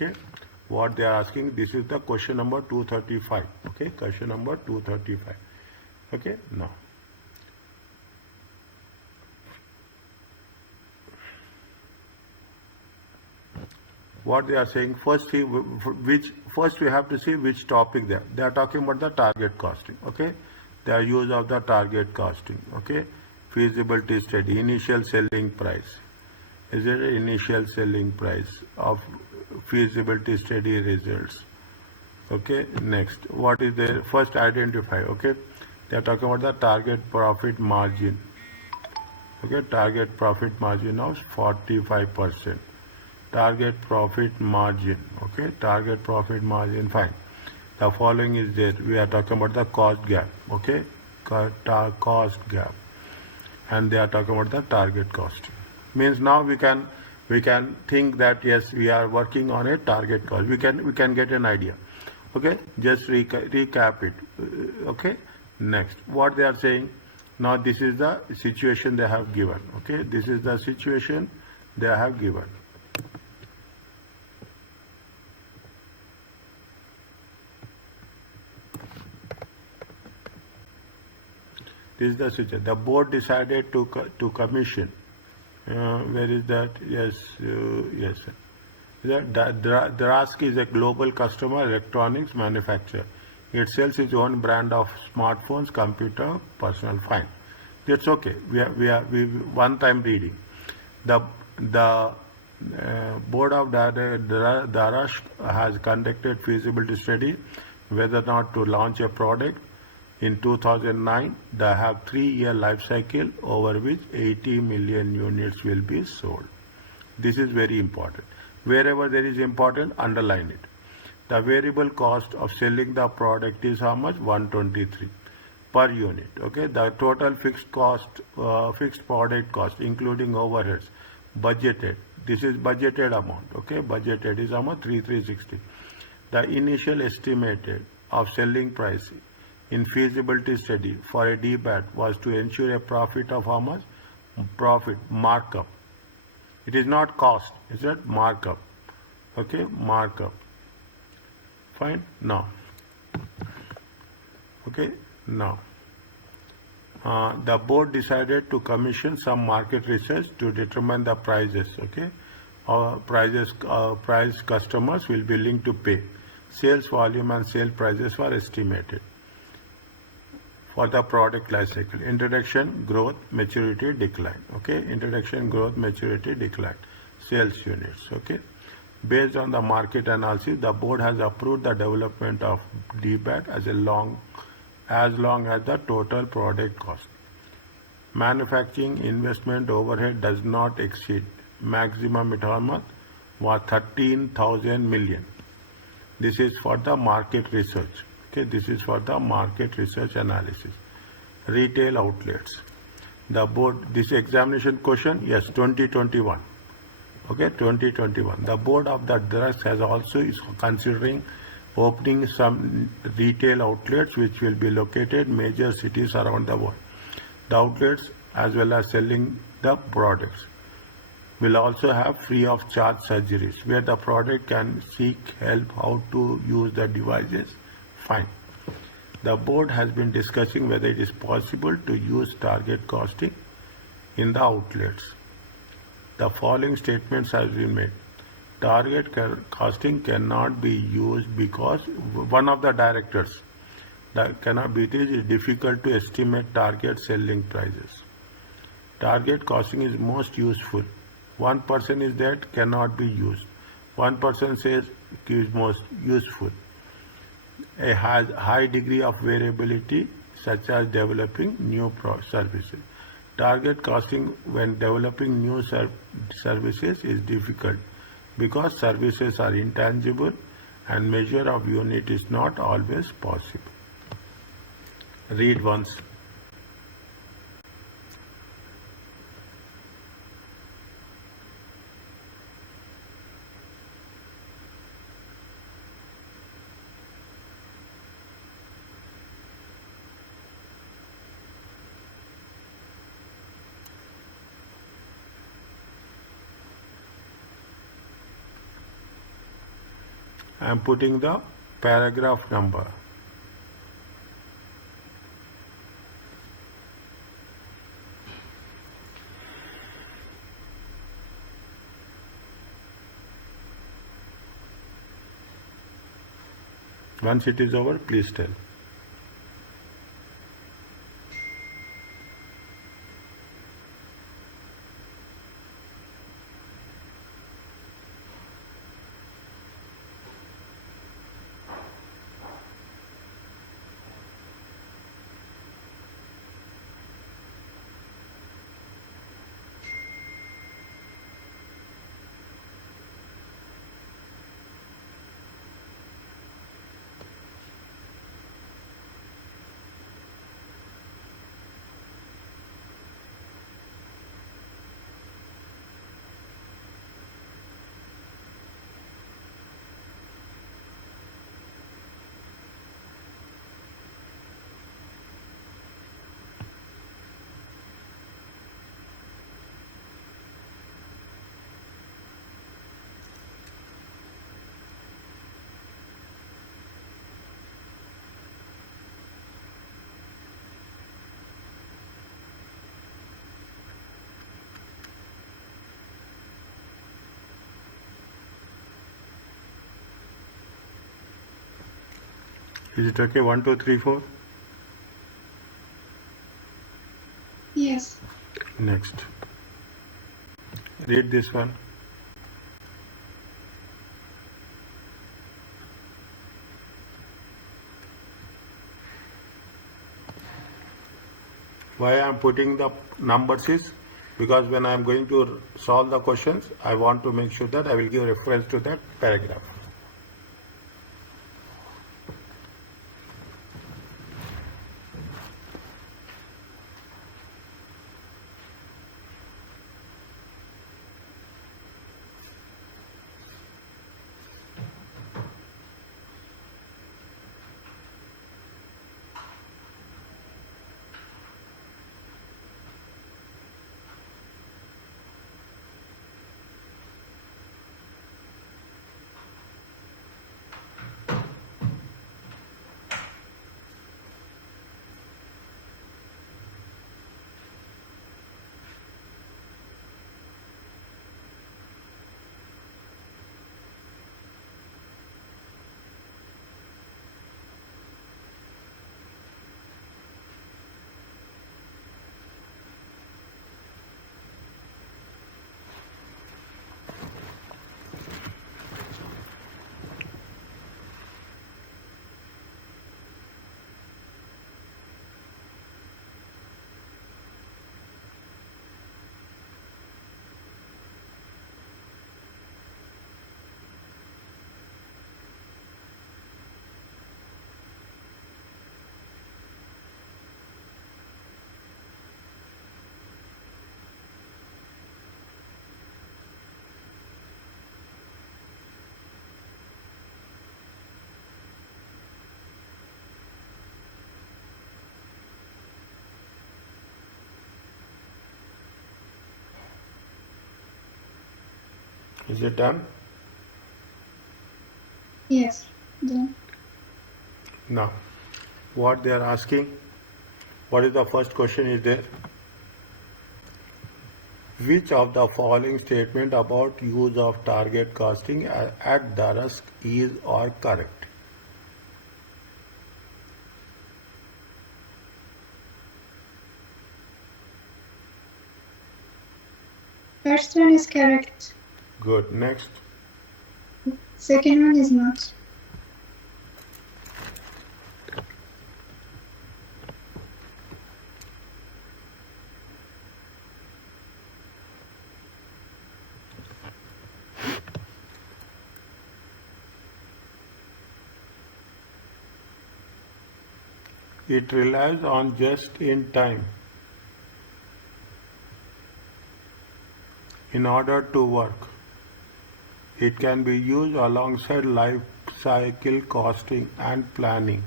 Okay, what they are asking, this is the question number 235. Okay, question number 235. Okay, now what they are saying, first see first we have to see which topic they are talking about. The target costing. Okay, the use of the target costing. Okay, feasibility study, initial selling price. Is it an initial selling price of feasibility study results? Okay, next, what is the first identify? Okay, they are talking about the target profit margin. Okay, target profit margin of 45%. Target profit margin. Okay, target profit margin, fine. The following is there. We are talking about the cost gap. Okay, cost gap, and they are talking about the target costing. Means now we can think that yes, we are working on a target cost. We can get an idea. Okay, just recap it. Okay, next, what they are saying. Now this is the situation they have given. Okay, this is the situation they have given. This is the situation. The board decided to commission. Where is that? Yes, yes. Darask is a global consumer electronics manufacturer. It sells its own brand of smartphones, computer, personal. Fine. That's okay. We one time reading. The board of Darask has conducted feasibility study whether or not to launch a product. In 2009, they have 3-year life cycle over which 80 million units will be sold. This is very important. Wherever there is important, underline it. The variable cost of selling the product is how much? 123 per unit. Okay. The total fixed cost, fixed product cost, including overheads, budgeted. This is budgeted amount. Okay. Budgeted is how much? 3360. The initial estimated of selling price in feasibility study for a DBAT was to ensure a profit of how much? Profit, markup. It is not cost, is it? Markup. Okay, markup. Fine. Now. Okay, now. The board decided to commission some market research to determine the prices. Okay, price customers will be willing to pay. Sales volume and sale prices were estimated for the product life cycle. Introduction, growth, maturity, decline. Okay, introduction, growth, maturity, decline. Sales units. Okay, based on the market analysis, the board has approved the development of DBAT as long as the total product cost. Manufacturing investment overhead does not exceed maximum return was 13,000 million. This is for the market research. Okay, this is for the market research analysis. Retail outlets. The board, this examination question, yes, 2021. Okay, 2021. The board of the Darask has also is considering opening some retail outlets which will be located major cities around the world. The outlets, as well as selling the products, will also have free of charge surgeries where the product can seek help how to use the devices. Fine. The board has been discussing whether it is possible to use target costing in the outlets. The following statements have been made. Target costing cannot be used because one of the directors that cannot be, it is difficult to estimate target selling prices. Target costing is most useful. One person is that cannot be used. One person says it is most useful. It has high degree of variability, such as developing new services. Target costing when developing new services is difficult because services are intangible and measure of unit is not always possible. Read once. I am putting the paragraph number. Once it is over, please tell. Is it okay? 1, 2, 3, 4. Yes. Next. Read this one. Why I am putting the numbers is because when I am going to solve the questions, I want to make sure that I will give reference to that paragraph. Is it done? Yes. Done. Now, what they are asking, what is the first question is there? Which of the following statement about use of target costing at Darask is or correct? First one is correct. Good. Next. Second one is not. It relies on just in time. In order to work, it can be used alongside life cycle costing and planning.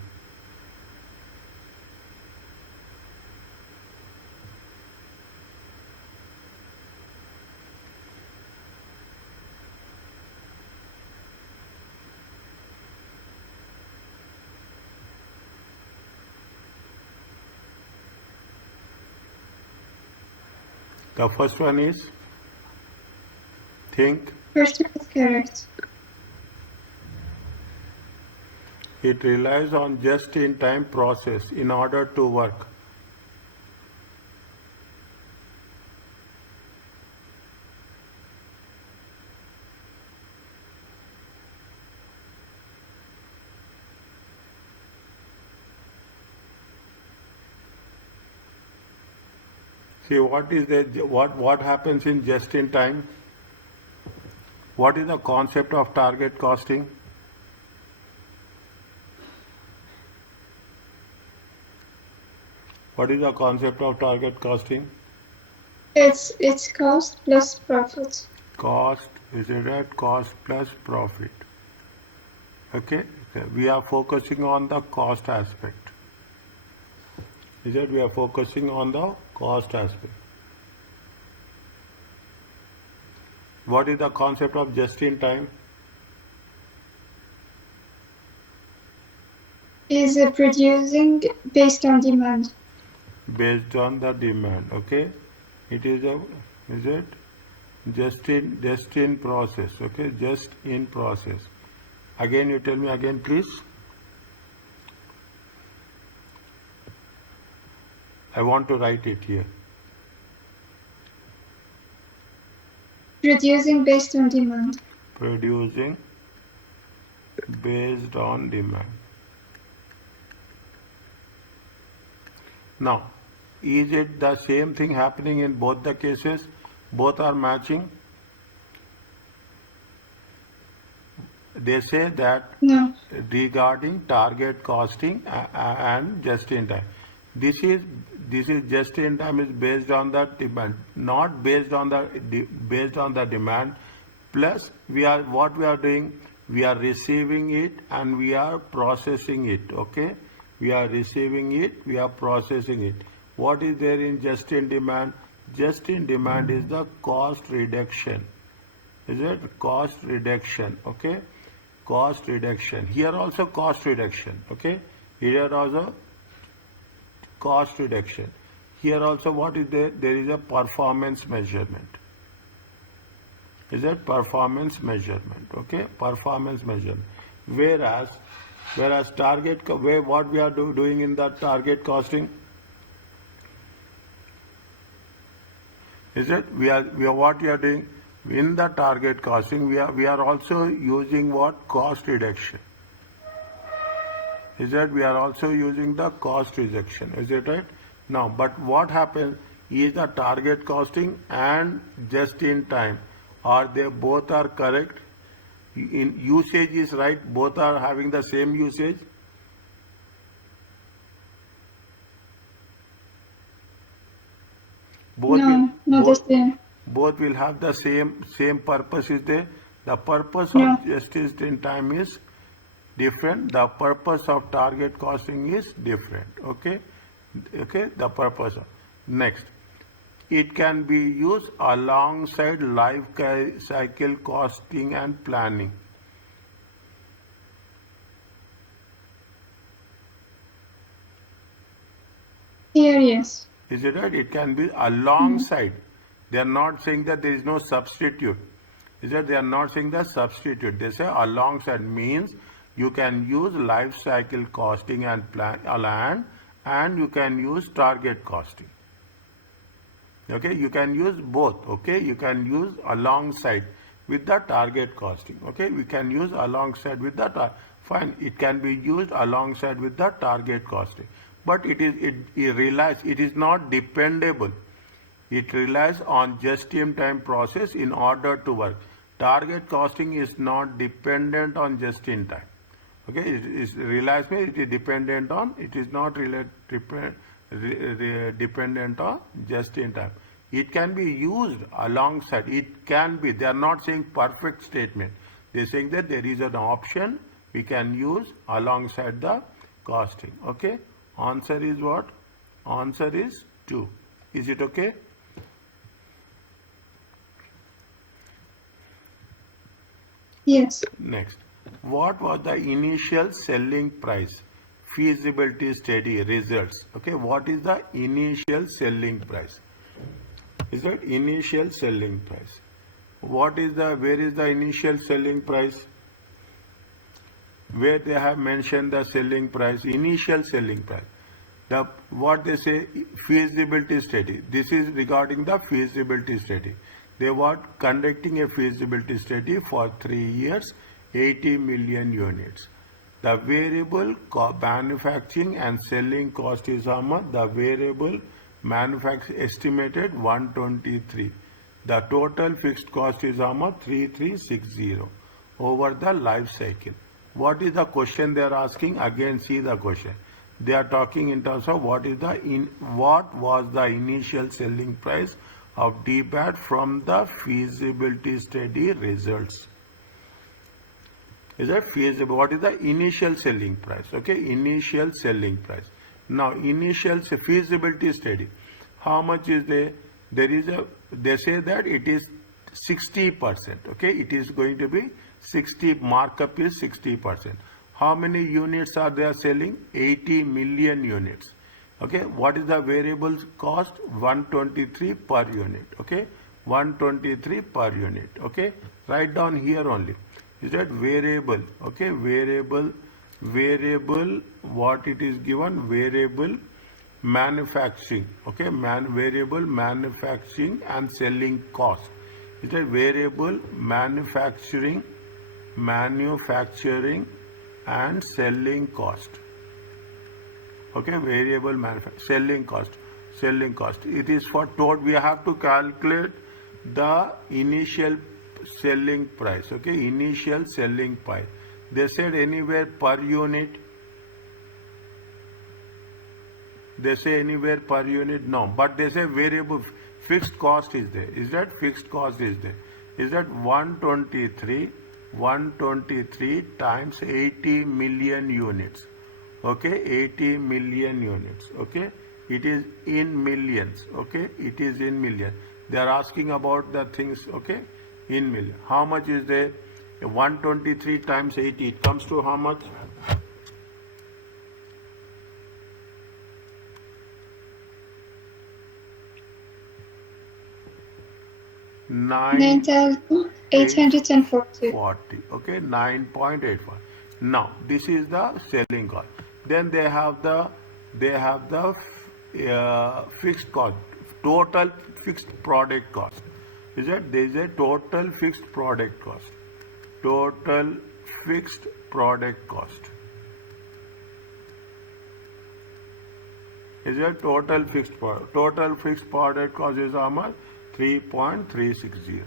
The first one is think. First one is correct. It relies on just-in-time process in order to work. See, what happens in just-in-time? What is the concept of target costing? What is the concept of target costing? It's cost plus profit. Cost, is it right? Cost plus profit. Okay, we are focusing on the cost aspect. Is it? We are focusing on the cost aspect. What is the concept of just-in-time? Is producing based on demand. Based on the demand. Okay, it is it just in process? Okay, just in process. Again, you tell me again, please. I want to write it here. Producing based on demand. Producing based on demand. Now, is it the same thing happening in both the cases? Both are matching? They say that No. regarding target costing and just-in-time. This is just-in-time is based on the demand, not based on the demand. Plus, what we are doing, we are receiving it and we are processing it. Okay, we are receiving it, we are processing it. What is there in just-in-demand? Just-in-demand is the cost reduction. Is it cost reduction? Okay, cost reduction. Here also cost reduction. Okay, here also cost reduction. Here also what is there? There is a performance measurement. Is it performance measurement? Okay, performance measurement. Whereas target, what we are doing in the target costing? Is it? We are what we are doing in the target costing? We are also using what? Cost reduction. Is that we are also using the cost reduction? Is it right? Now, but what happens is the target costing and just in time, are they both are correct? In usage is right, both are having the same usage. No, not the same. Both will have the same purpose. Is there? The purpose No. of just in time is different. The purpose of target costing is different. Okay, the purpose of next. It can be used alongside life cycle costing and planning. Here, yes. Is it right? It can be alongside. They are not saying that there is no substitute. Is that they are not saying the substitute. They say alongside means you can use life cycle costing and plan, and you can use target costing. Okay, you can use both. Okay, you can use alongside with the target costing. Okay, we can use alongside with the fine. It can be used alongside with the target costing, but it is not dependable. It relies on just-in-time process in order to work. Target costing is not dependent on just-in-time. Okay, it is dependent on. It is not dependent on just-in-time. It can be used alongside. It can be. They are not saying perfect statement. They are saying that there is an option we can use alongside the costing. Okay. Answer is what? Answer is 2. Is it okay? Yes. Next. What was the initial selling price? Feasibility study results. Okay. What is the initial selling price? Is that initial selling price? Where is the initial selling price? Where they have mentioned the selling price, initial selling price. What they say, feasibility study. This is regarding the feasibility study. They were conducting a feasibility study for 3 years, 80 million units. The variable manufacturing and selling cost is how much? The variable manufacturing estimated 123. The total fixed cost is how much? 3360 over the life cycle. What is the question they are asking? Again, see the question. They are talking in terms of what was the initial selling price of DBAT from the feasibility study results. Is that feasible? What is the initial selling price? Okay, initial selling price. Now, initial feasibility study. How much is there? They say that it is 60%. Okay, it is going to be 60, markup is 60%. How many units are they selling? 80 million units. Okay, what is the variable cost? 123 per unit. Okay, 123 per unit. Okay, write down here only. Is that variable? Okay, variable, what it is given? Variable manufacturing. Okay, variable manufacturing and selling cost. Is that variable manufacturing and selling cost. Okay, variable selling cost. It is for total. We have to calculate the initial selling price. Okay, initial selling price. They said anywhere per unit. They say anywhere per unit. No, but they say variable fixed cost is there. Is that fixed cost is there? Is that 123 times 80 million units. Okay, 80 million units. Okay, it is in millions. Okay, it is in million. They are asking about the things. Okay, in million. How much is there? 123 times 80. It comes to how much? 9,840. Okay, 9.84. Now this is the selling cost. Then they have the fixed cost, total fixed product cost. Is that there is a total fixed product cost. Total fixed product cost. Is a total fixed product. Total fixed product cost is how much? 3.360.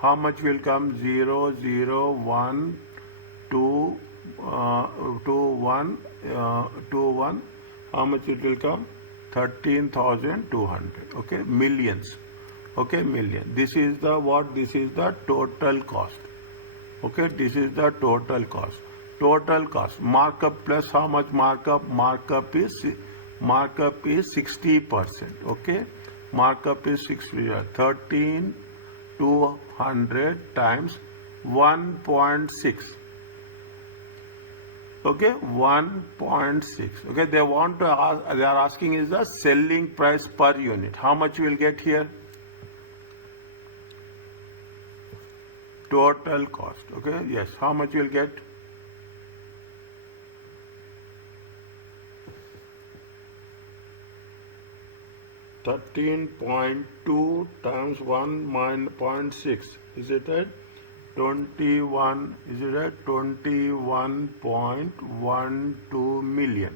How much will come? 0, 0, 1, 2, 1. How much it will come? 13,200. Okay, millions. Okay, million. This is the what? This is the total cost. Okay, this is the total cost. Total cost. Markup plus how much markup? Markup is 60%. Okay, markup is 60. 13,200 times 1.6. Okay, 1.6. Okay, they want to ask, they are asking is the selling price per unit. How much you will get here? Total cost. Okay, yes. How much you will get? $13.2 times 1.6. Is it right? 21. Is it right? 21.12 million.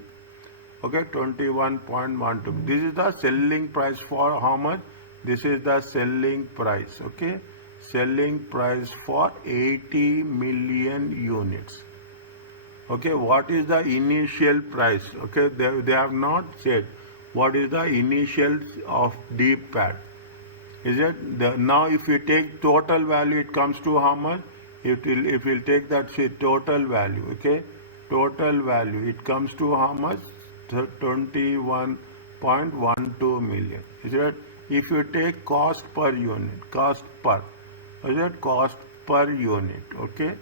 Okay, 21.12. This is the selling price for how much? This is the selling price. Okay, selling price for 80 million units. Okay, what is the initial price? Okay, they have not said what is the initial of deep pad. Is it now if you take total value, it comes to how much? If you take that total value, okay, total value, it comes to how much? 21.12 million. Is it? If you take cost per unit, is it cost per unit? Okay,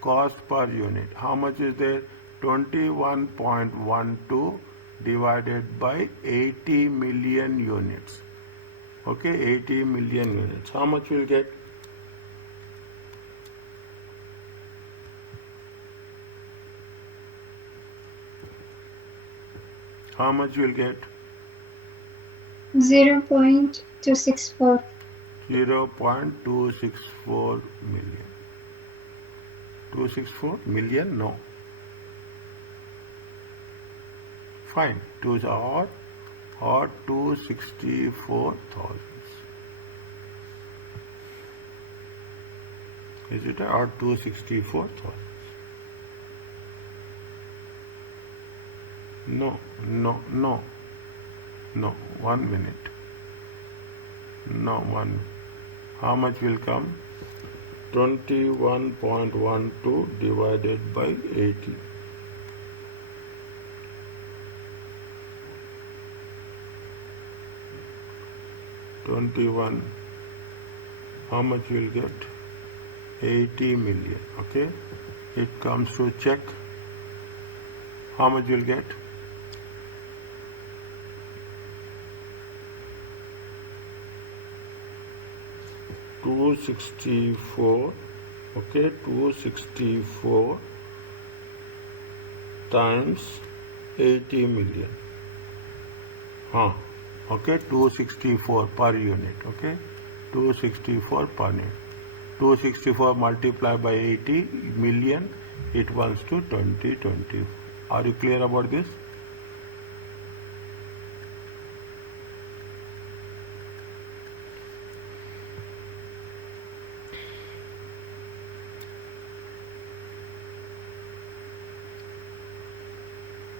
cost per unit. How much is there? 21.12 divided by 80 million units. Okay, 80 million units. How much we'll get? How much we'll get? 0.264. 0.264 million. 264 million? No. Fine. Or 264,000. Is it or 264,000? No. 1 minute. No, one. How much will come? 21.12 divided by 80. 21. How much will get? 80 million. Okay. It comes to check. How much will get? $264. Okay, 264 times 80 million. Okay, 264 per unit. Okay, 264 per unit. 264 multiplied by 80 million, it equals to 2020. Are you clear about this?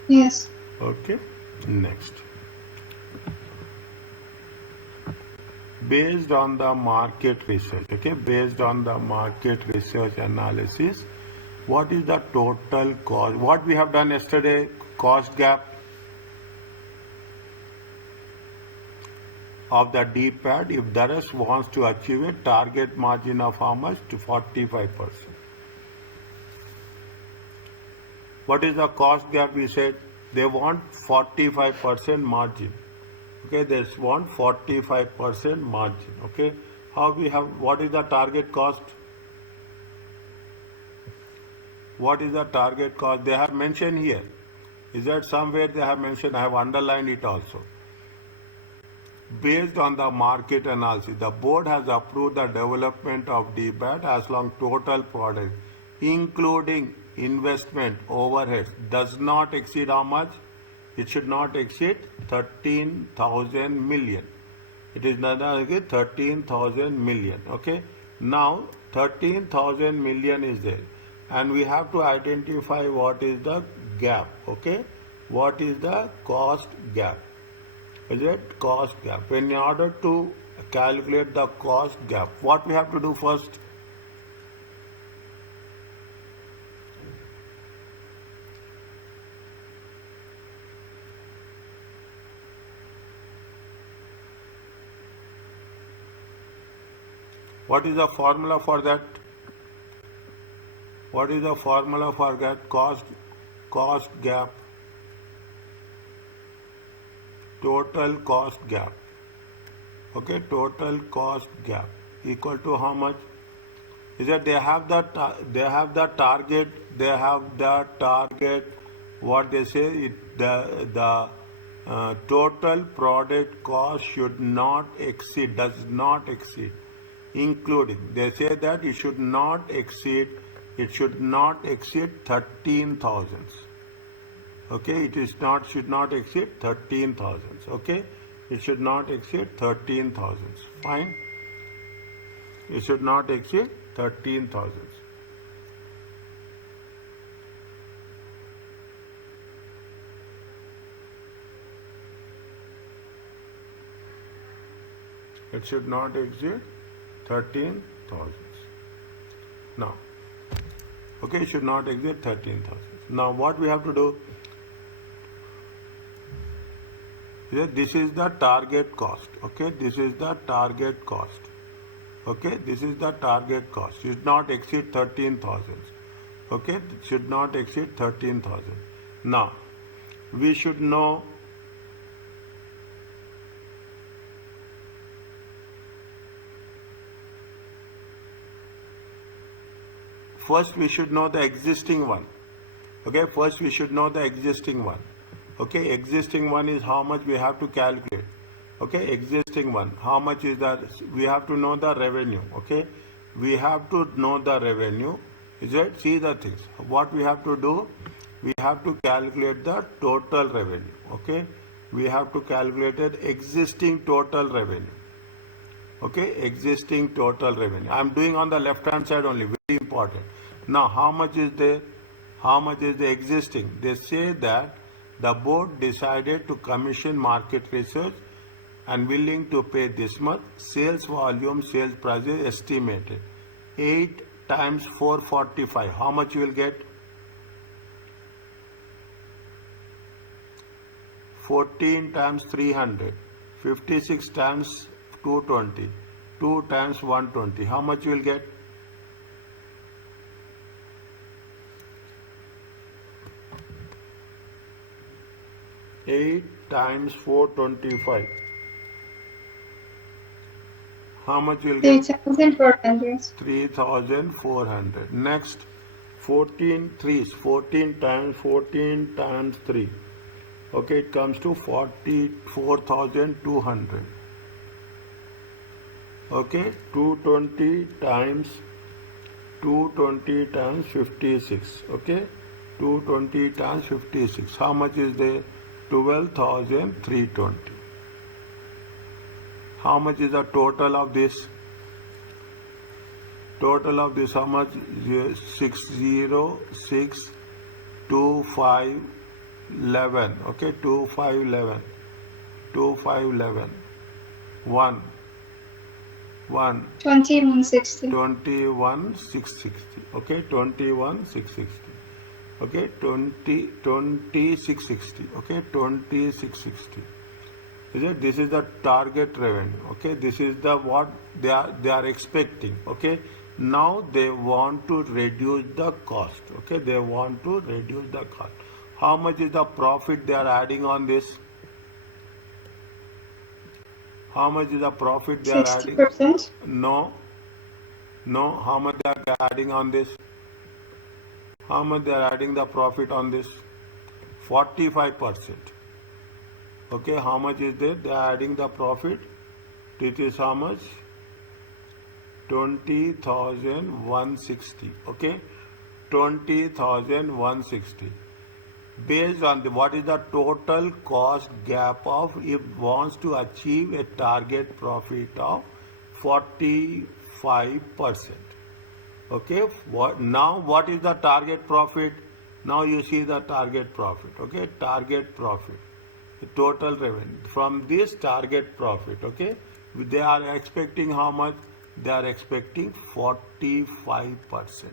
Yes. Okay, next. Based on the market research, okay, based on the market research analysis, what is the total cost? What we have done yesterday, cost gap of the D-pad, if Darask wants to achieve a target margin of how much? To 45%. What is the cost gap? We said they want 45% margin. Okay, they want 45% margin. Okay, how we have, what is the target cost? What is the target cost? They have mentioned here. Is that somewhere they have mentioned? I have underlined it also. Based on the market analysis, the board has approved the development of DBAT as long total product, including investment overheads, does not exceed how much? It should not exceed 13,000 million. It is not 13,000 million. Okay. Now 13,000 million is there, and we have to identify what is the gap. Okay. What is the cost gap? Is it cost gap? In order to calculate the cost gap, what we have to do first? What is the formula for that? What is the formula for that cost gap? Total cost gap. Okay, total cost gap equal to how much? Is that they have the target. What they say, the total product cost should not exceed, does not exceed, including, they say that it should not exceed 13,000. Okay, it is not, should not exceed 13,000. Okay, it should not exceed 13,000. Fine. It should not exceed 13,000. It should not exceed 13,000. Now, okay, it should not exceed 13,000. Now, what we have to do? This is the target cost. Okay, this is the target cost. Okay, this is the target cost. Should not exceed 13,000. Okay, it should not exceed 13,000. Now, we should know first we should know the existing one. Okay, first we should know the existing one. Okay, existing one is how much we have to calculate. Okay, existing one, how much is that? We have to know the revenue. Okay, we have to know the revenue. Is it? See the things. What we have to do? We have to calculate the total revenue. Okay, we have to calculate the existing total revenue. Okay, existing total revenue. I am doing on the left hand side only, very important. Now, how much is there? How much is the existing? They say that the board decided to commission market research and willing to pay this much. Sales volume, sales price is estimated. 8 times 445. How much you will get? 14 times 300. 56 times 220. 2 times 120. How much you will get? 8 times 425. How much you will get? 3,400. 3,400. Next, 14 threes. 14 times 3. Okay, it comes to 44,200. Okay, 220 times 56. Okay, 220 times 56. How much is there? 12,320. How much is the total of this? Total of this, how much? 6062511. Okay, 2511. 2511. 1. 2160. 21,660. Okay, 21,660. Okay, 2660. Okay, 2660. Is it? This is the target revenue. Okay, this is the what they are expecting. Okay, now they want to reduce the cost. Okay, they want to reduce the cost. How much is the profit they are adding on this? How much is the profit they are adding? 60%. No. How much they are adding on this? How much they are adding the profit on this? 45%. Okay, how much is there? They are adding the profit. It is how much? 20,160. Okay, 20,160. Based on what is the total cost gap of if wants to achieve a target profit of 45%. Okay, what is the target profit? Now you see the target profit. Okay, target profit, the total revenue from this target profit. Okay, they are expecting how much? They are expecting 45%.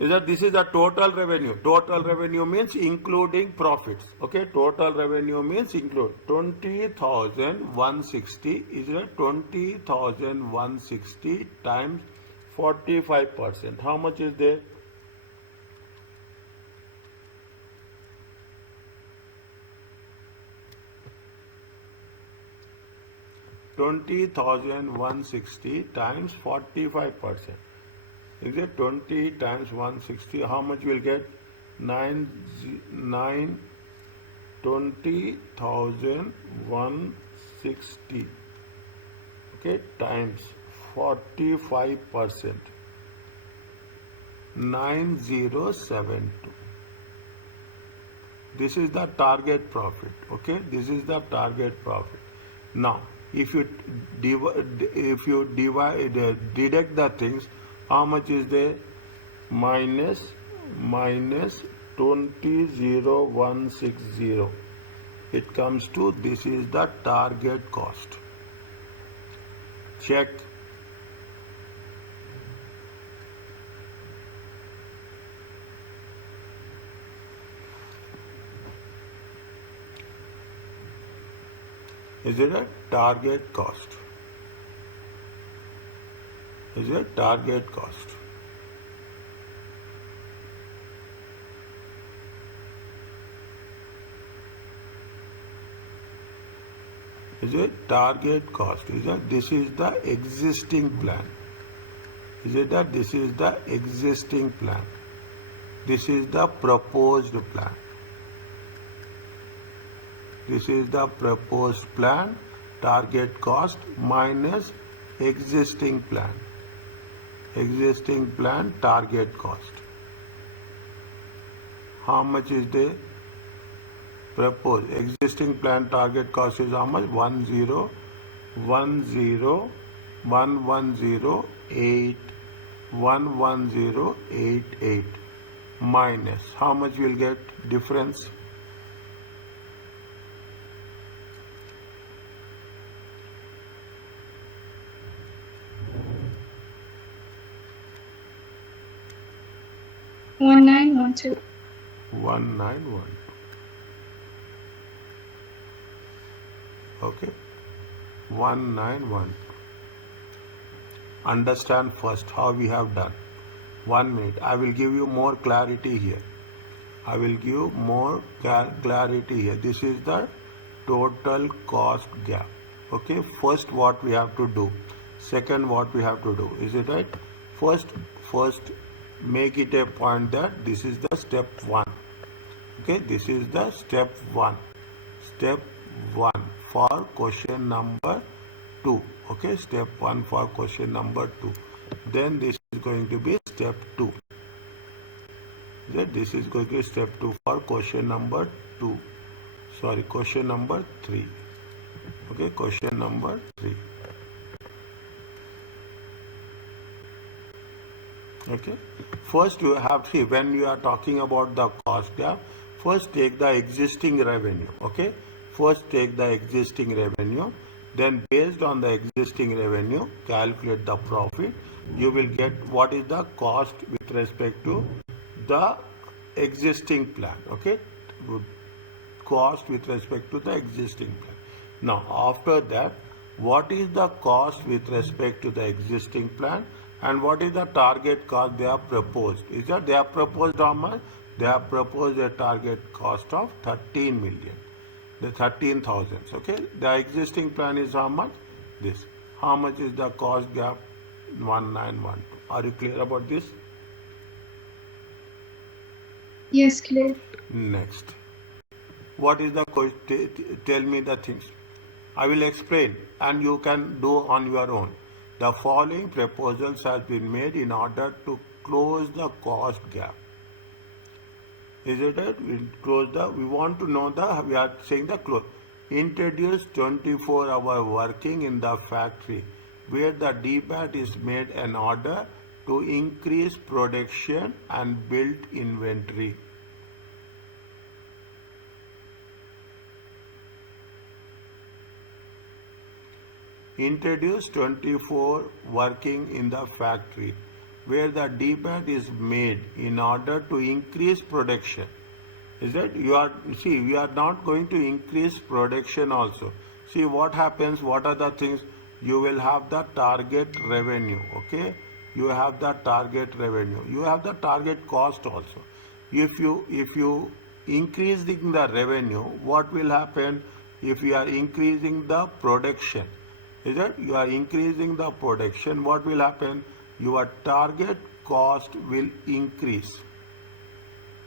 This is the total revenue. Total revenue means including profits. Okay, total revenue means include 20,160 is a 20,160 times 45%. How much is there? $20,160 times 45%. Is it 20 times 160? How much will get? 20,160. Okay, times 45%. 9072. This is the target profit. Okay, this is the target profit. Now, if you deduct the things, how much is there? Minus 20,160. It comes to, this is the target cost. Check. Is it a target cost? Is it target cost? Is it target cost? Is it? This is the existing plan. Is it that this is the existing plan? This is the proposed plan. This is the proposed plan, target cost minus existing plan. Existing plan, target cost. How much is the proposed? Existing plan target cost is how much? 11088 minus how much will get difference? $1912. 1912. Okay, 1912. Understand first how we have done. 1 minute. I will give you more clarity here. I will give more clarity here. This is the total cost gap. Okay, first what we have to do. Second what we have to do. Is it right? First make it a point that this is the step 1. Okay, this is the step 1. Step 1 for question number 2. Okay, step 1 for question number 2. Then this is going to be step 2. This is going to be step 2 for question number 2. Sorry, question number 3. Okay, question number 3. Okay, first you have to see when you are talking about the cost gap, first take the existing revenue. Okay, first take the existing revenue, then based on the existing revenue calculate the profit. You will get what is the cost with respect to the existing plan. Okay, cost with respect to the existing plan. Now after that, what is the cost with respect to the existing plan and what is the target cost they have proposed? Is that they have proposed how much? They have proposed a target cost of 13 million. The 13,000. Okay, the existing plan is how much? This. How much is the cost gap? 1912. Are you clear about this? Yes, clear. Next. What is the question? Tell me the things. I will explain and you can do on your own. The following proposals have been made in order to close the cost gap. Is it right? We want to know we are saying the close. Introduce 24-hour working in the factory where the DBAT is made an order to increase production and build inventory. Introduce 24 working in the factory where the DBAT is made in order to increase production. Is that we are not going to increase production also. See what happens, what are the things? You will have the target revenue. Okay, you have the target revenue. You have the target cost also. If you increasing the revenue, what will happen? If you are increasing the production, is that you are increasing the production, what will happen? Your target cost will increase.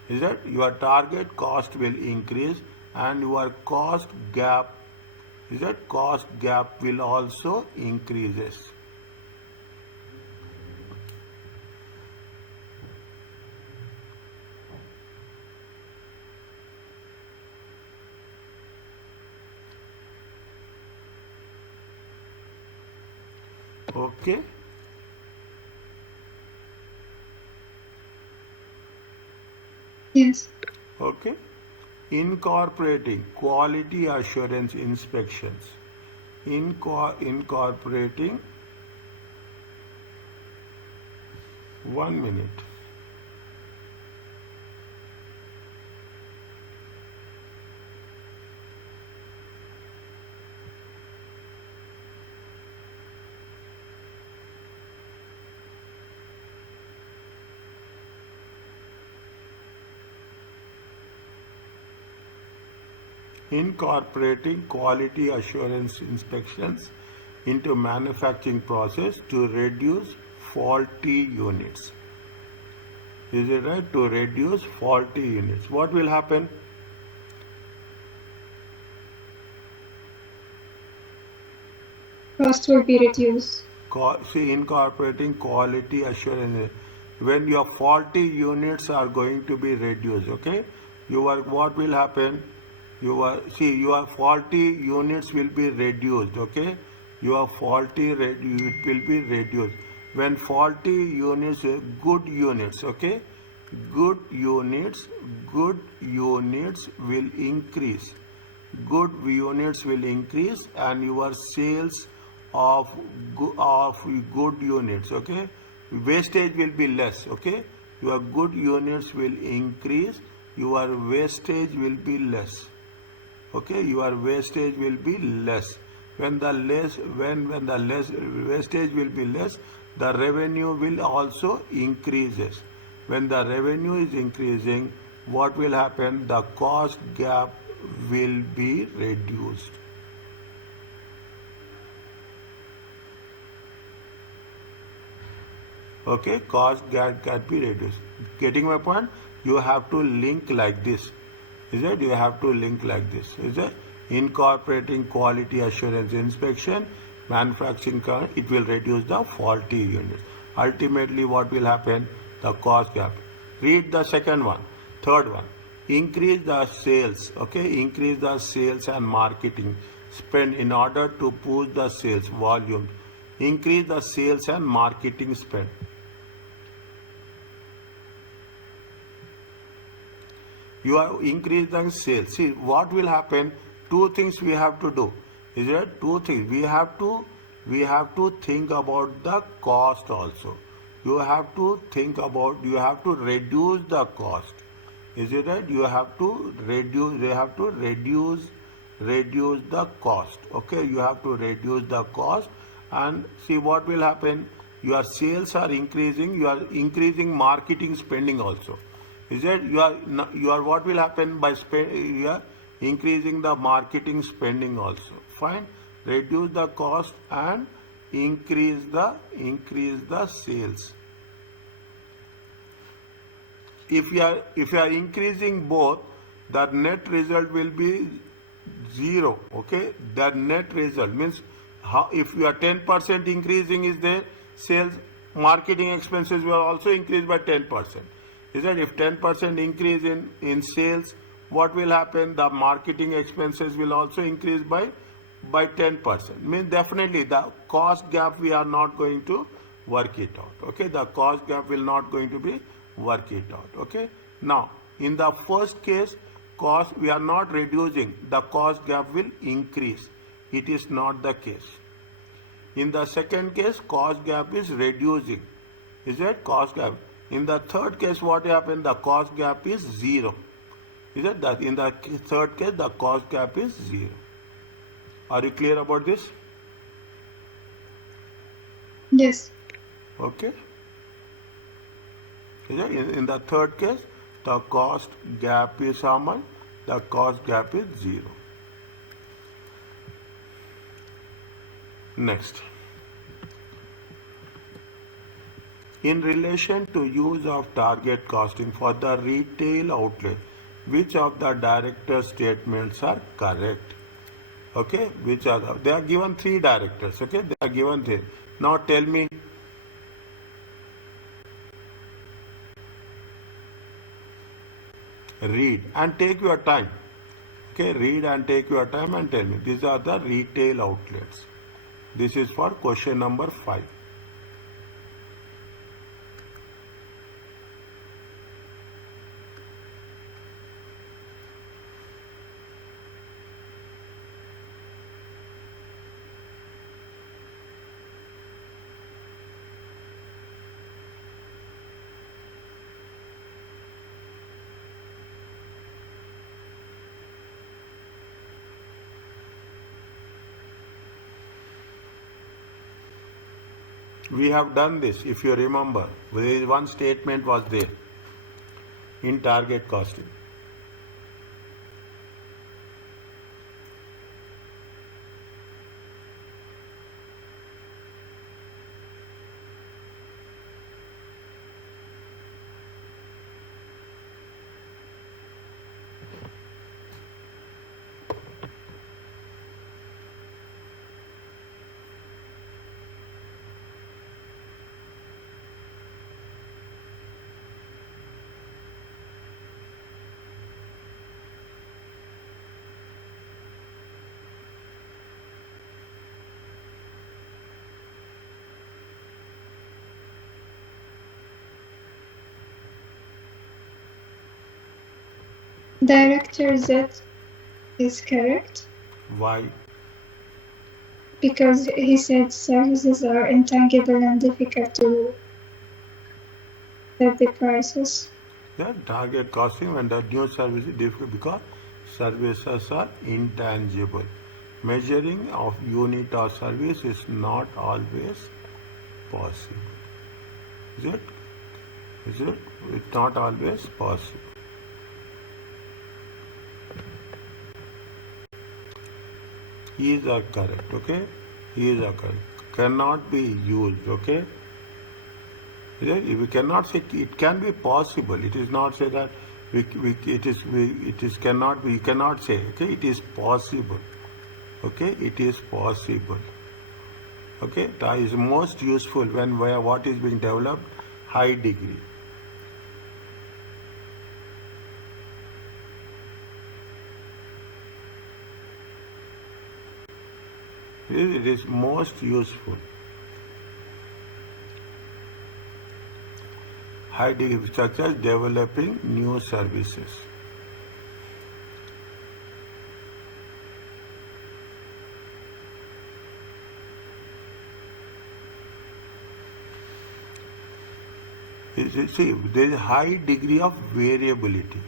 Is that your target cost will increase and your cost gap, is that cost gap will also increases. Okay. Yes. Okay. Incorporating quality assurance inspections. Incorporating 1 minute. Incorporating quality assurance inspections into manufacturing process to reduce faulty units. Is it right? To reduce faulty units. What will happen? Cost will be reduced. See, incorporating quality assurance. When your faulty units are going to be reduced, okay? What will happen? Your faulty units will be reduced, okay? Your faulty it will be reduced. When faulty units, good units, okay? Good units will increase. Good units will increase, and your sales of good units, okay, wastage will be less, okay. Your good units will increase, your wastage will be less, okay. Your wastage will be less. When the less wastage will be less, the revenue will also increases. When the revenue is increasing, what will happen? The cost gap will be reduced. Okay, cost gap can be reduced. Getting my point? You have to link like this. Is it? You have to link like this. Is it? Incorporating quality assurance inspection, manufacturing, it will reduce the faulty units. Ultimately, what will happen? The cost gap. Read the second one. Third one. Increase the sales. Okay, increase the sales and marketing spend in order to push the sales volume. Increase the sales and marketing spend. You are increasing sales. See, what will happen? Two things we have to do. Is it? Two things. We have to think about the cost also. You have to reduce the cost. Is it right? You have to reduce the cost. Okay, you have to reduce the cost, and see what will happen. Your sales are increasing, you are increasing marketing spending also. Is it? You are what will happen by you are increasing the marketing spending also. Fine. Reduce the cost and increase the sales. If you are increasing both, the net result will be 0. Okay, the net result means if you are 10% increasing is there, sales marketing expenses will also increase by 10%. Is that if 10% increase in sales, what will happen? The marketing expenses will also increase by 10%. Means definitely the cost gap we are not going to work it out. Okay, the cost gap will not going to be work it out. Okay, now in the first case, cost we are not reducing, the cost gap will increase. It is not the case. In the second case, cost gap is reducing. Is that cost gap? In the third case, what happened? The cost gap is 0. Is it that in the third case the cost gap is 0? Are you clear about this? Yes. Okay. In the third case, the cost gap is how much? The cost gap is 0. Next. In relation to use of target costing for the retail outlet, which of the director statements are correct? Okay, which are they are given 3 directors. Okay, they are given 3. Now tell me. Read and take your time. Okay, read and take your time and tell me. These are the retail outlets. This is for question number 5. We have done this, if you remember. There is one statement was there in target costing. Director Z is correct Why? because he said services are intangible and difficult to set the prices. Yeah, target costing when the new service is difficult because services are intangible. Measuring of unit or service is not always possible. Is it? Is it? It's not always possible. These are correct, okay? These are correct. Cannot be used, okay? We cannot say it can be possible. It is not say that it is cannot be. You cannot say, okay? It is possible, okay? It is possible, okay? That is most useful when where what is being developed high degree. It is most useful. High degree, such as developing new services. See, there is a high degree of variability.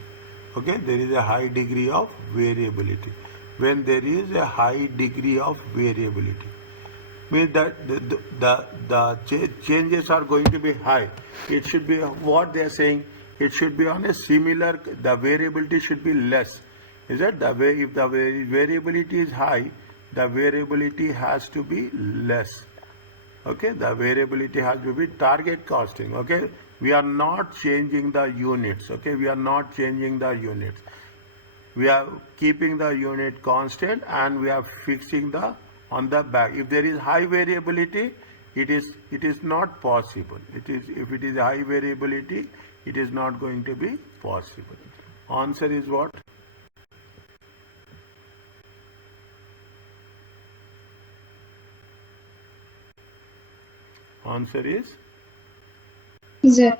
Okay, there is a high degree of variability. When there is a high degree of variability, means that the changes are going to be high. It should be what they are saying. It should be on a similar. The variability should be less. Is that the way? If the variability is high, the variability has to be less. Okay, the variability has to be target costing. Okay, we are not changing the units. Okay, we are not changing the units. We are keeping the unit constant and we are fixing the on the back. If there is high variability, it is not possible. It is if it is high variability, it is not going to be possible. Answer is what? Answer is Z.